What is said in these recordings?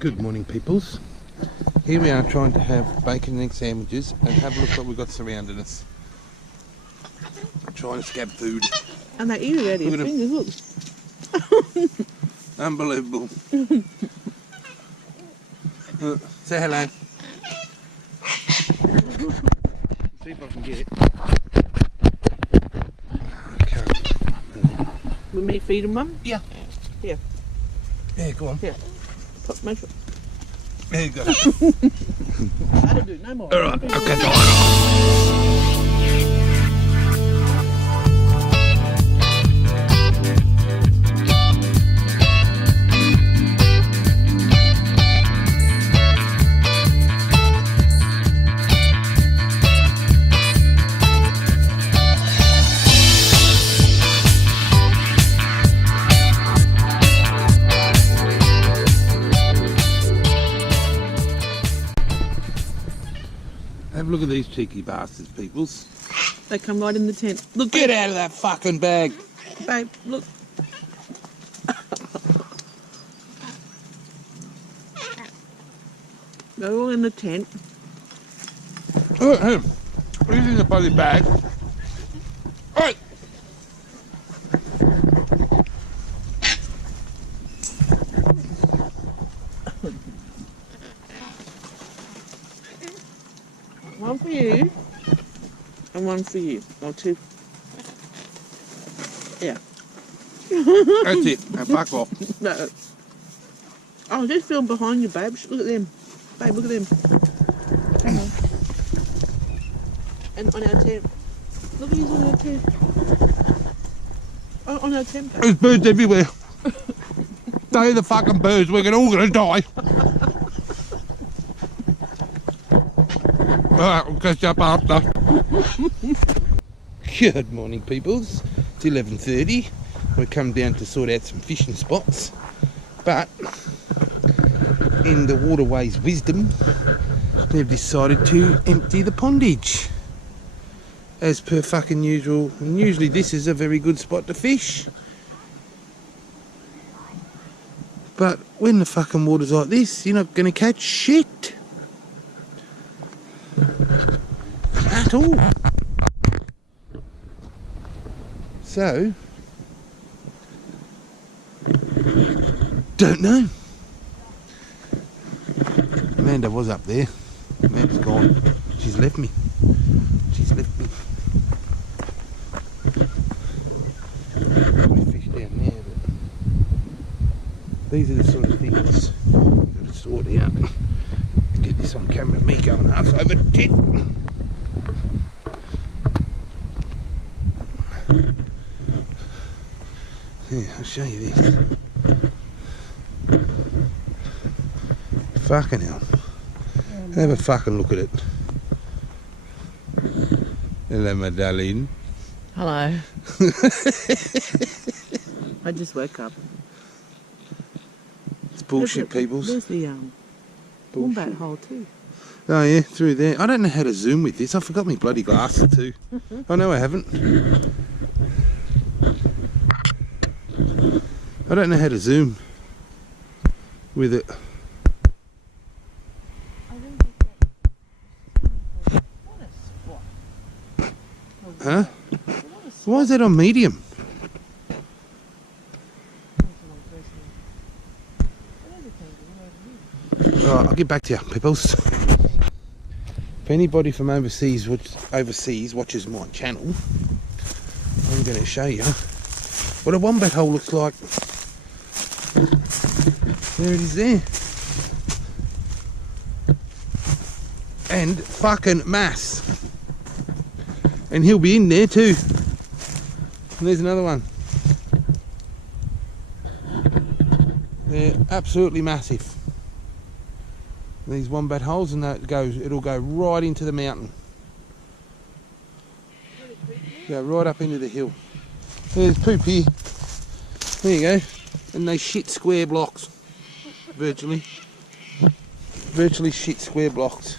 Good morning, peoples. Here we are trying to have bacon and egg sandwiches and have a look what we've got surrounding us. Trying to scab food. And they eat it out of your fingers, look. Unbelievable. Say hello. See if I can get it. Okay. Will me feed them one? Yeah. Here. Yeah, go on. Here. Make sure. There you go. That'll do, no more. Alright, okay. Have a look at these cheeky bastards, peoples. They come right in the tent. Look, Get out of that fucking bag. babe, look. They're all in the tent. Hey, who's in the bloody bag? Hey! One for you, and one for you. Or two. Yeah. That's it. Now fuck off. No. Oh, just film behind you, babe. Look at them. Babe, look at them. Come on. And on our tent. Look at these on our tent. Oh, on our tent, babe. There's birds everywhere. Stay the fucking birds. We're all gonna die. Alright, we'll catch up after. Good morning, peoples. It's 11:30. We've come down to sort out some fishing spots. But, in the waterway's wisdom, they've decided to empty the pondage. As per fucking usual. And usually this is a very good spot to fish. But when the fucking water's like this, you're not going to catch shit. At all. So, don't know. Amanda was up there. Amanda's gone. She's left me. She's left me. Probably fish down there, but these are the sort of things you've got to sort out. Get this on camera, me going half over tit. Yeah, I'll show you this. Fucking hell. Have a fucking look at it. Hello, my darling. Hello. I just woke up. It's bullshit, peoples. There's the wombat hole too. Oh yeah, through there. I don't know how to zoom with this. I forgot my bloody glasses too. Oh no, I haven't. I don't know how to zoom with it. Huh? Why is that on medium? Alright, I'll get back to you, peoples. If anybody from overseas watches my channel, I'm going to show you what a wombat hole looks like. There it is there. And fucking mass. And he'll be in there too. And there's another one. They're absolutely massive. These wombat holes, and it'll go right into the mountain. Go right up into the hill. There's poop here. There you go. And they shit square blocks. Virtually shit square blocks.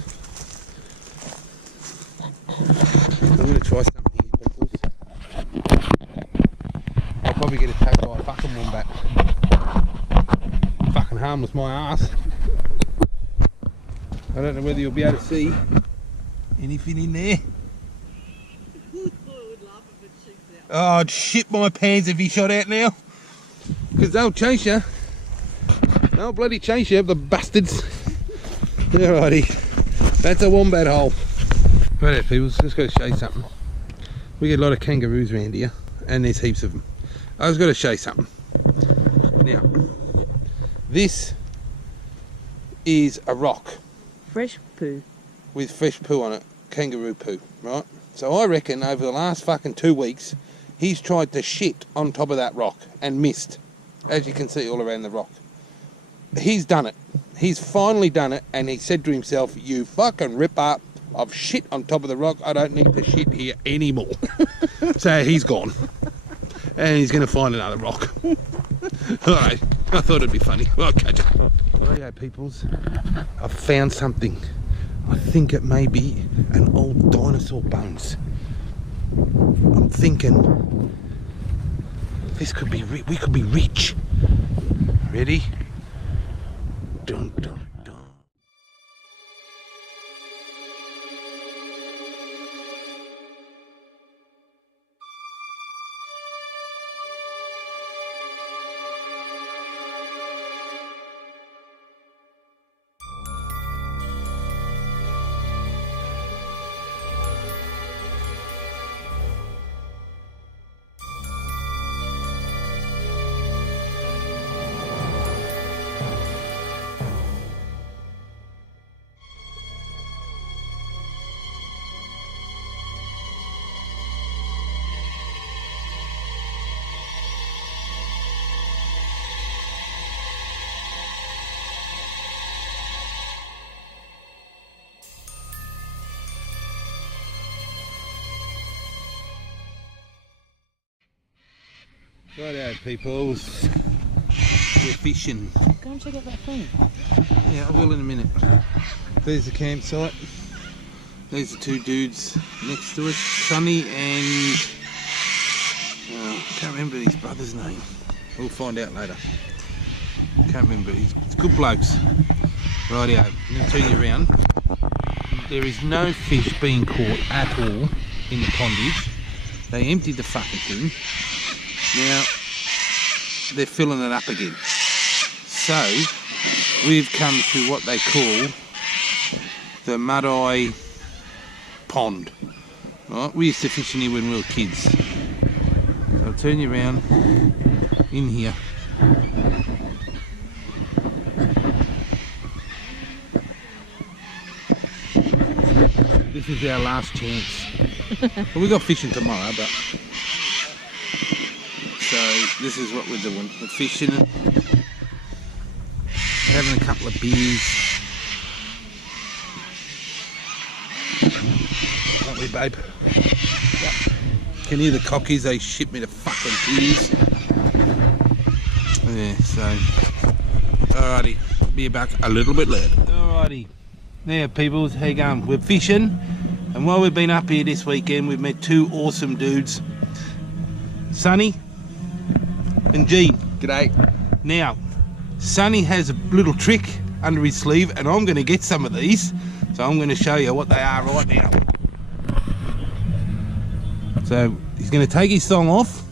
I'm going to try something here, peoples. I'll probably get attacked by a fucking wombat. Fucking harmless my ass. I don't know whether you'll be able to see anything in there. Oh, I'd shit my pants if he shot out now. Because they'll chase you. They'll bloody chase you, the bastards. Alrighty. That's a wombat hole. Right, people, just got to show you something. We get a lot of kangaroos around here, and there's heaps of them. I just got to show you something. Now, this is a rock. Fresh poo. With fresh poo on it. Kangaroo poo, right? So I reckon over the last fucking 2 weeks, he's tried to shit on top of that rock and missed. As you can see all around the rock. He's done it. He's finally done it, and he said to himself, you fucking ripper, I've shit on top of the rock, I don't need to shit here anymore. So he's gone. And he's going to find another rock. Alright, I thought it'd be funny. Well, catch up. Righto, peoples. I've found something. I think it may be an old dinosaur bones. I'm thinking this could be, we could be rich. Ready? Dun, dun, dun. Righto, peoples. We're fishing. Go and check out that thing. Yeah, I will in a minute. There's the campsite. There's the two dudes next to us, Sonny and I can't remember his brother's name. We'll find out later. Can't remember. He's good blokes. Rightio, I'm going to turn you around. There is no fish being caught at all in the pondage. They emptied the fucking thing. Now they're filling it up again. So we've come to what they call the Mud-Eye Pond. Right? We used to fish in here when we were kids. So I'll turn you around in here. This is our last chance. Well, we got fishing tomorrow, but so this is what we're doing. We're fishing it, having a couple of beers. Aren't we, babe? Yep. Can hear the cockies, they ship me to fucking tears. Yeah, so alrighty, be back a little bit later. Alrighty, there peoples, how you going? We're fishing, and while we've been up here this weekend, we've met two awesome dudes, Sonny and Gene. G'day. Now, Sonny has a little trick under his sleeve, and I'm going to get some of these, so I'm going to show you what they are right now. So he's going to take his thong off.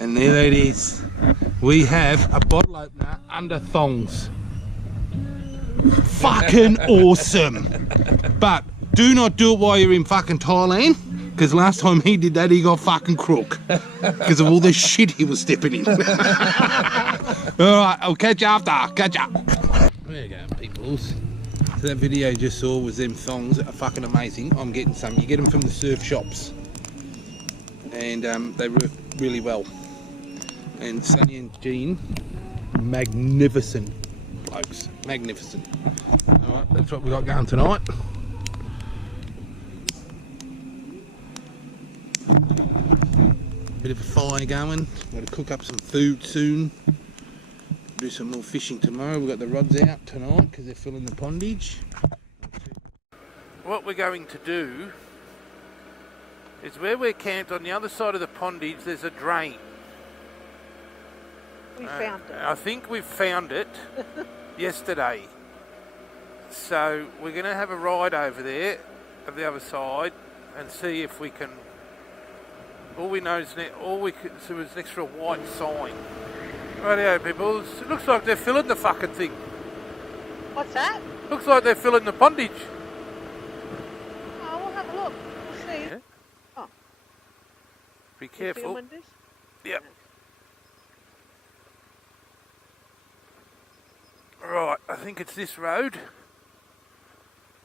And there it is. We have a bottle opener under thongs. Fucking awesome. But do not do it while you're in fucking Thailand, because last time he did that, he got fucking crook because of all the shit he was stepping in. Alright, I'll catch you after. Catch up. There you go, peoples. So that video you just saw was them thongs that are fucking amazing. I'm getting some. You get them from the surf shops. And they work really well. And Sonny and Gene, magnificent blokes. Magnificent. Alright, that's what we got going tonight. Bit of a fire going. Got to cook up some food soon. Do some more fishing tomorrow. We've got the rods out tonight because they're filling the pondage. What we're going to do is where we're camped on the other side of the pondage, there's a drain. We found it. I think we found it yesterday. So we're going to have a ride over there, of the other side, and see if we can. All we know is all we can see is next to a white sign. Rightio, people. It looks like they're filling the fucking thing. What's that? Looks like they're filling the pondage. Oh, we'll have a look. We'll see. Yeah. Oh. Be careful. This? Yep. Right, I think it's this road.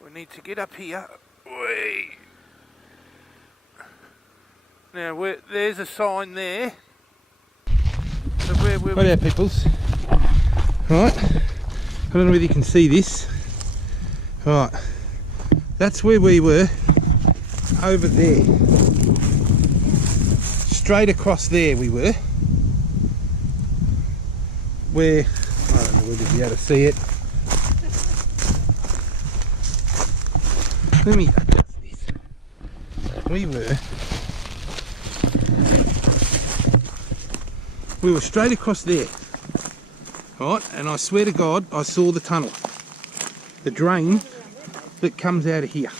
We need to get up here. Whee. Now, there's a sign there. So where we... Right there, peoples. Right. I don't know whether you can see this. Right. That's where we were. Over there. Straight across there we were. Where... I don't know whether you'll be able to see it. Let me adjust this. We were straight across there, right? And I swear to God, I saw the tunnel, the drain that comes out of here.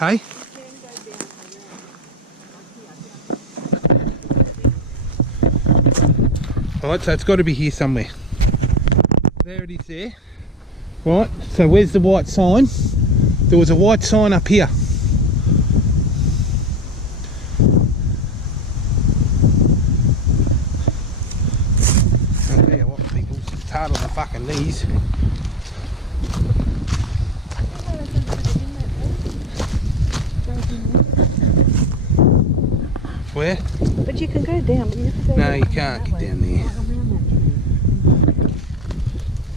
Hey? Right, so it's got to be here somewhere. There it is there. Right, so where's the white sign? There was a white sign up here. I'll tell you what, people, it's hard on the fucking knees. Where? But you can go down. But you have to go No, you can't get down there.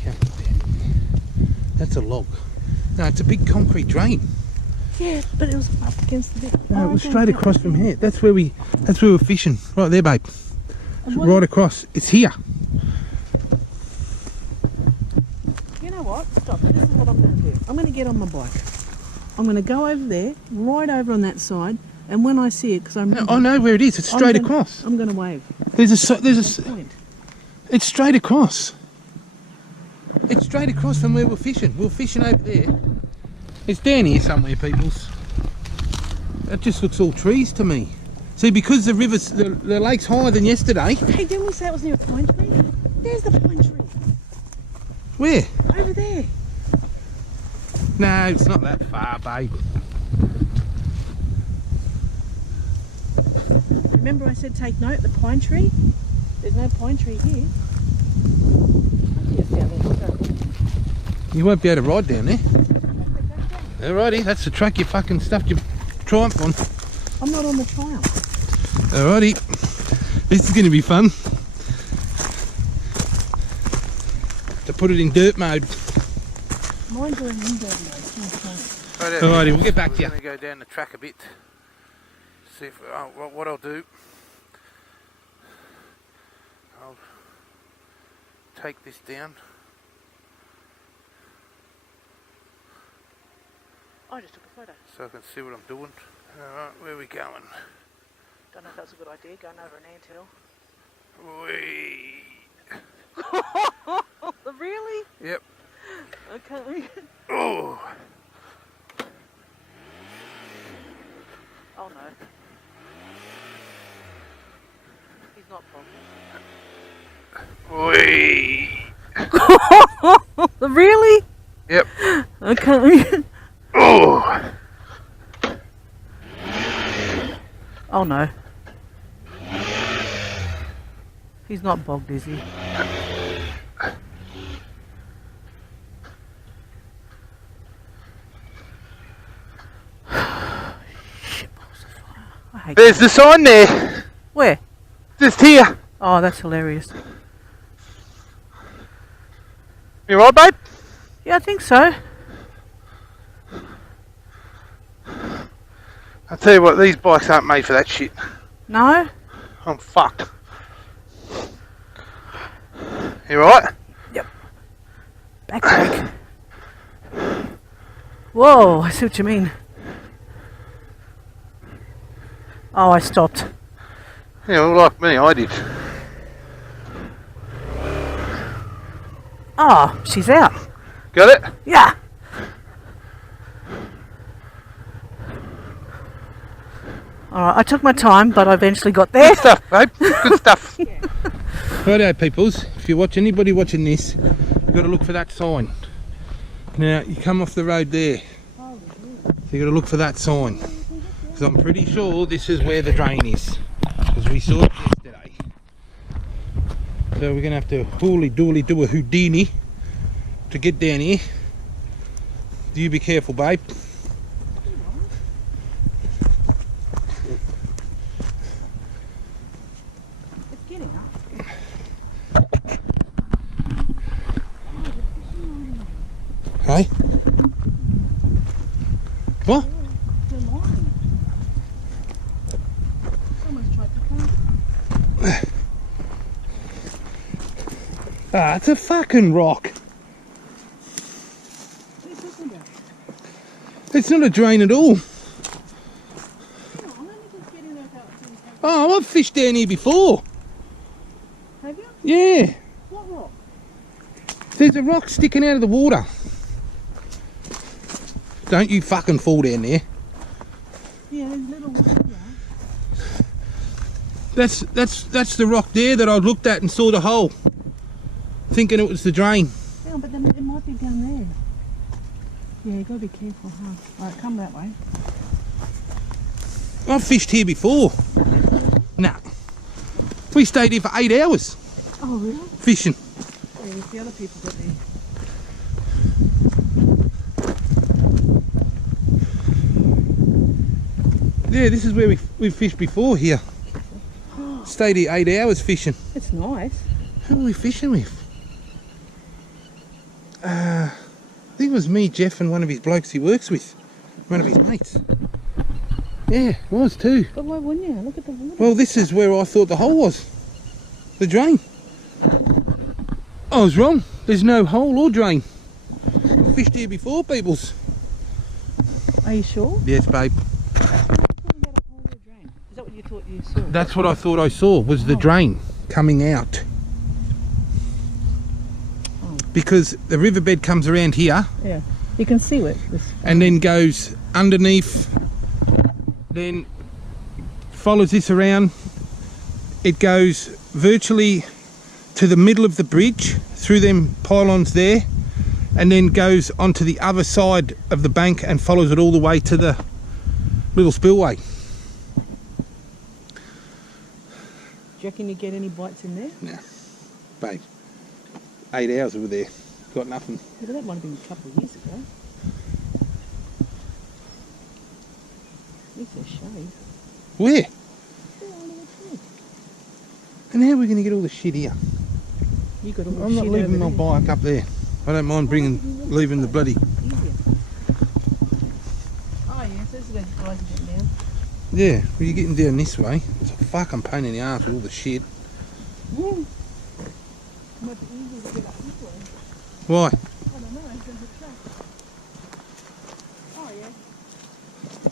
Can't get down there. That's a log. No, it's a big concrete drain. Yeah, but it was up against the bit. No, it was straight across from here. That's where we're fishing. Right there, babe. Right across. It's here. You know what? Stop. This is what I'm going to do. I'm going to get on my bike. I'm going to go over there, right over on that side, and when I see it, because I'm... I know where it is. It's straight across. I'm going to wave. There's a point. It's straight across. It's straight across from where we're fishing. We're fishing over there. It's down here somewhere, peoples. That just looks all trees to me. See, because the river's, the lake's higher than yesterday. Hey, didn't we say it was near a pine tree? There's the pine tree. Where? Over there. No, it's not that far, babe. Remember I said take note, the pine tree? There's no pine tree here. Yes, down there. You won't be able to ride down there. Alrighty, that's the track you fucking stuffed your Triumph on. I'm not on the Triumph. Alrighty, this is going to be fun. To put it in dirt mode. Mine's are in dirt mode. Alrighty, we'll get back to you. I'm going to go down the track a bit. See if what I'll do. I'll take this down. I just took a photo. So I can see what I'm doing. Alright, where are we going? Don't know if that's a good idea, going over an anthill. Whee! Really? Yep. Okay. Oh! Oh no. He's not problem. Whee! Really? Yep. Okay. Oh! Oh no. He's not bogged, is he? There's the sign there! Where? Just here! Oh, that's hilarious. You right, babe? Yeah, I think so. I'll tell you what, these bikes aren't made for that shit. No? I'm fucked. You right? Yep. Backpack. Whoa, I see what you mean. Oh, I stopped. Yeah, well, like me, I did. Oh, she's out. Got it? Yeah. Alright, I took my time, but I eventually got there. Good stuff, babe. Good stuff. Righto, peoples. If you watch anybody watching this, you've got to look for that sign. Now, you come off the road there. So you've got to look for that sign. Because I'm pretty sure this is where the drain is. Because we saw it yesterday. So we're going to have to hooly dooly do a Houdini to get down here. Do you be careful, babe. It's getting up. Hey? What? They're lying. Someone's tried to come. Ah, it's a fucking rock. What are you talking about? It's not a drain at all. No, I'm only just getting those out. Oh, I've fished down here before. Have you? Yeah. What rock? There's a rock sticking out of the water. Don't you fucking fall down there. Yeah, there's little ones. Yeah. That's the rock there that I looked at and saw the hole. Thinking it was the drain. Yeah, but then it might be down there. Yeah, you gotta be careful, huh? Alright, come that way. I've fished here before. Nah. We stayed here for 8 hours Oh, really? fishing. Yeah, there's the other people got there. Yeah, this is where we've fished before here. Stayed here 8 hours fishing. It's nice. Who were we fishing with? I think it was me, Jeff, and one of his blokes he works with. One of his mates. Yeah, it was too. But why wouldn't you? Look at the water. Well, this is where I thought the hole was. The drain. I was wrong. There's no hole or drain. I've fished here before, peoples. Are you sure? Yes, babe. Is that what you thought you saw? That's what I thought I saw, was the drain coming out. Because the riverbed comes around here Yeah. You can see it. and then goes underneath, then follows this around. It goes virtually to the middle of the bridge through them pylons there, and then goes onto the other side of the bank and follows it all the way to the little spillway. Do you reckon you get any bites in there? Nah, babe. 8 hours over there. Got nothing. Yeah, but that might have been a couple of years ago. At least they're shade. Where? Yeah, under the tree. And how are we going to get all the shit here? You got all the I'm not shit leaving my over there. bike up there. I don't mind leaving the bloody... Easier. Oh yes, this is where the guys are getting down. Yeah, well, you're getting down this way. It's a fucking pain in the arse with all the shit. Yeah. Might be easier to get up this way. Why? I don't know, there's a track. Oh yeah.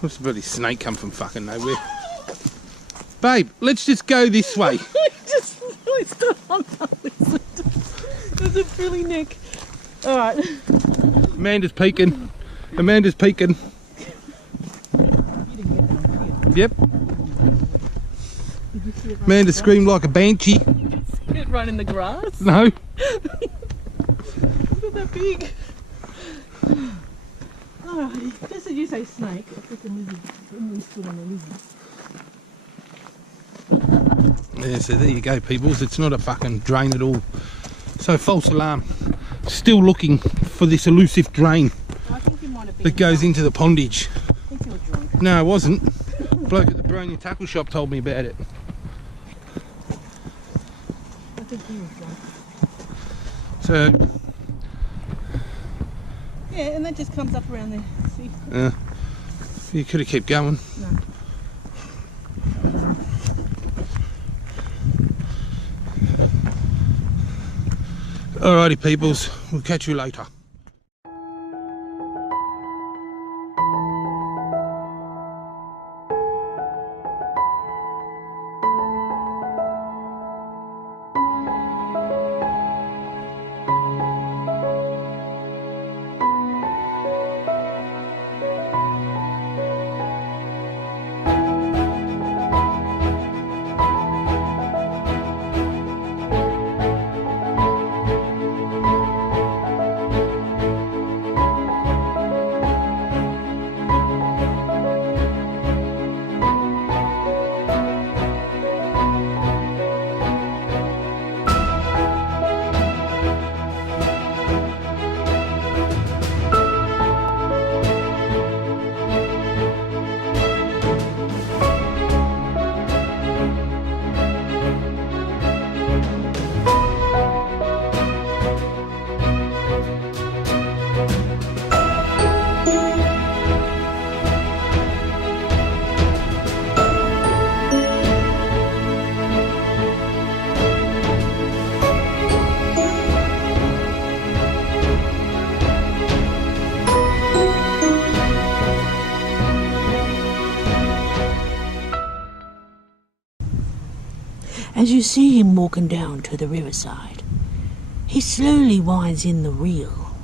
What's the bloody snake come from fucking nowhere? Babe, let's just go this way. Just really stood on that. There's a frilly neck. Alright. Amanda's peeking. Amanda's peeking. You didn't get that one, did Yep. you? Did you see it run Amanda in the screamed like a banshee. grass? See it run in the grass? No. Look at that big. Alrighty. Just as you say snake, I think a lizard. When we stood on a lizard. Yeah, so there you go, peoples. It's not a fucking drain at all. So false alarm. Still looking for this elusive drain I think you might have been. that goes into the pondage. I think you were drunk. No, I wasn't. Bloke at the Brony tackle shop told me about it. I think you were drunk. So, Yeah, and that just comes up around there. See? you could have kept going. No. Alrighty, peoples. We'll catch you later. as you see him walking down to the riverside. He slowly winds in the reel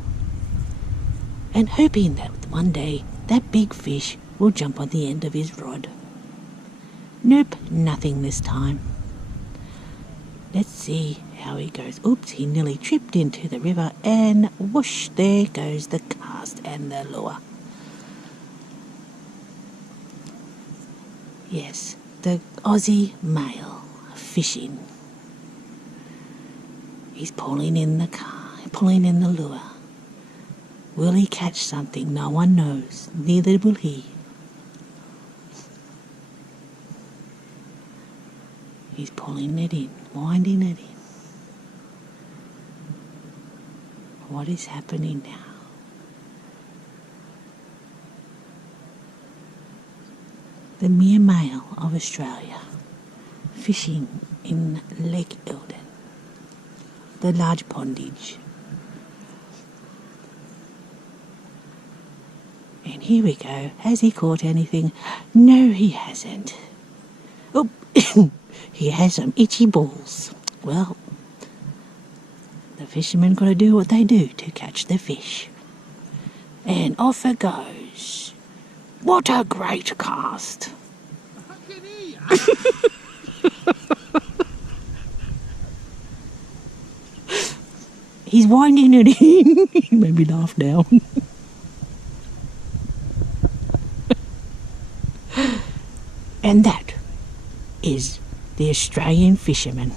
and hoping that one day that big fish will jump on the end of his rod. Nope, nothing this time. Let's see how he goes. Oops, he nearly tripped into the river and whoosh, there goes the cast and the lure. Yes, the Aussie male fishing. He's pulling in the lure. Will he catch something? No one knows. Neither will he. He's pulling it in, winding it in. What is happening now? The mere male of Australia fishing in Lake Eildon, the large pondage. And here we go. Has he caught anything? No, he hasn't. Oh, he has some itchy balls. Well, the fishermen got to do what they do to catch the fish. And off it goes. What a great cast. He's winding it in. He made me laugh now. And that is the Australian fisherman.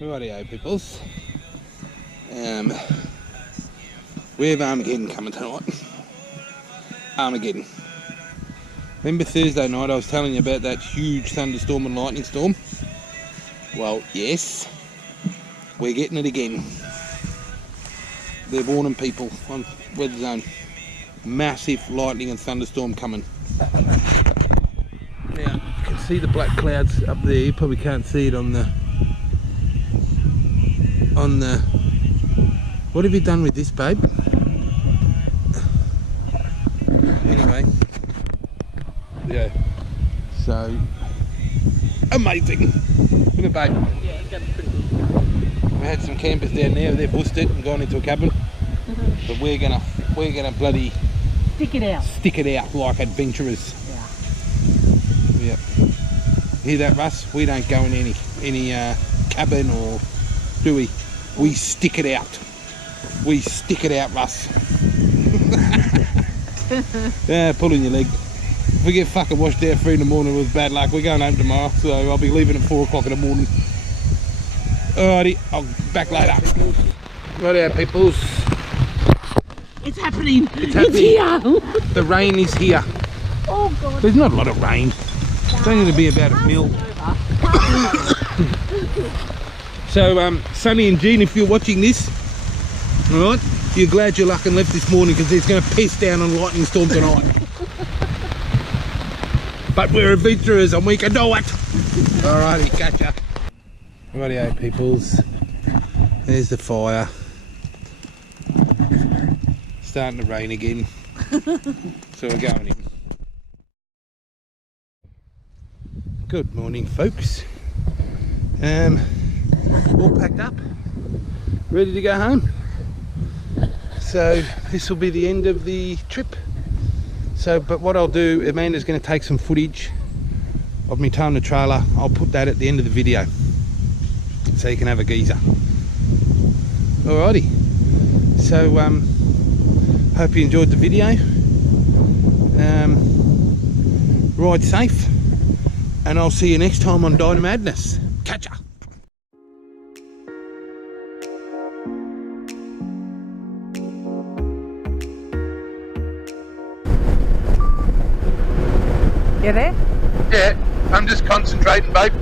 Rightio, peoples. We have Armageddon coming tonight. Armageddon. Remember Thursday night I was telling you about that huge thunderstorm and lightning storm? Well, yes, we're getting it again. They're warning people on Weather Zone. Massive lightning and thunderstorm coming. Now, you can see the black clouds up there. You probably can't see it on the... What have you done with this, babe? Anyway. Yeah. So... Amazing! Isn't it, babe? Yeah, it's going pretty good. We had some campers down there. They've bussed it and gone into a cabin. But we're gonna bloody... Stick it out. Stick it out like adventurers. Yeah. Yep. Hear that, Russ? We don't go in any cabin or do we? We stick it out. We stick it out, Russ. Yeah, pulling your leg. If we get fucking washed out 3 in the morning with bad luck, we're going home tomorrow, so I'll be leaving at 4 o'clock in the morning. Alrighty, I'll be back later. Rightio, peoples. It's happening. It's happening. Here. The rain is here. Oh God. There's not a lot of rain. It's only going to be about a mil. So, Sonny and Jean, if you're watching this, alright, you're glad your luck and left this morning because it's going to piss down on lightning storm tonight. But we're adventurers and we can do it. Alrighty, catch ya. Rightio, peoples. There's the fire. Starting to rain again. So we're going in. Good morning, folks. All packed up, ready to go home. So this will be the end of the trip. So, but what I'll do, Amanda's going to take some footage of me towing the trailer. I'll put that at the end of the video, so you can have a geezer. Alrighty. So, hope you enjoyed the video. Ride safe, and I'll see you next time on Dino Madness. Catch ya. You there? Yeah, I'm just concentrating, babe.